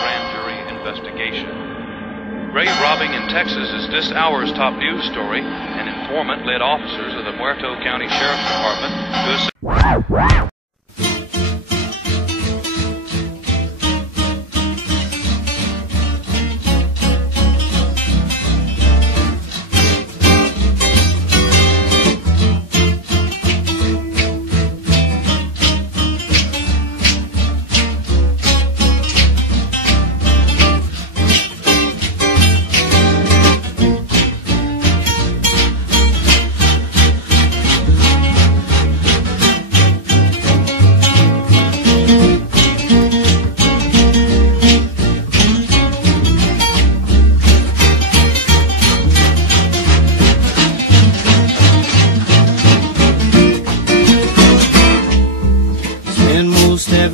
grand jury investigation. Grave robbing in Texas is this hour's top news story. An informant led officers of the Muerto County Sheriff's Department to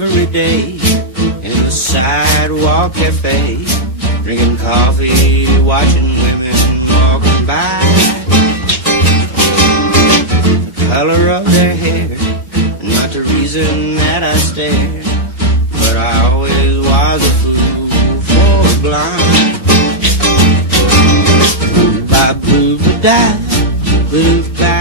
every day in the sidewalk cafe, drinking coffee, watching women walking by. The color of their hair, not the reason that I stare, but I always was a fool for a blind. Blue by blue, die, blue by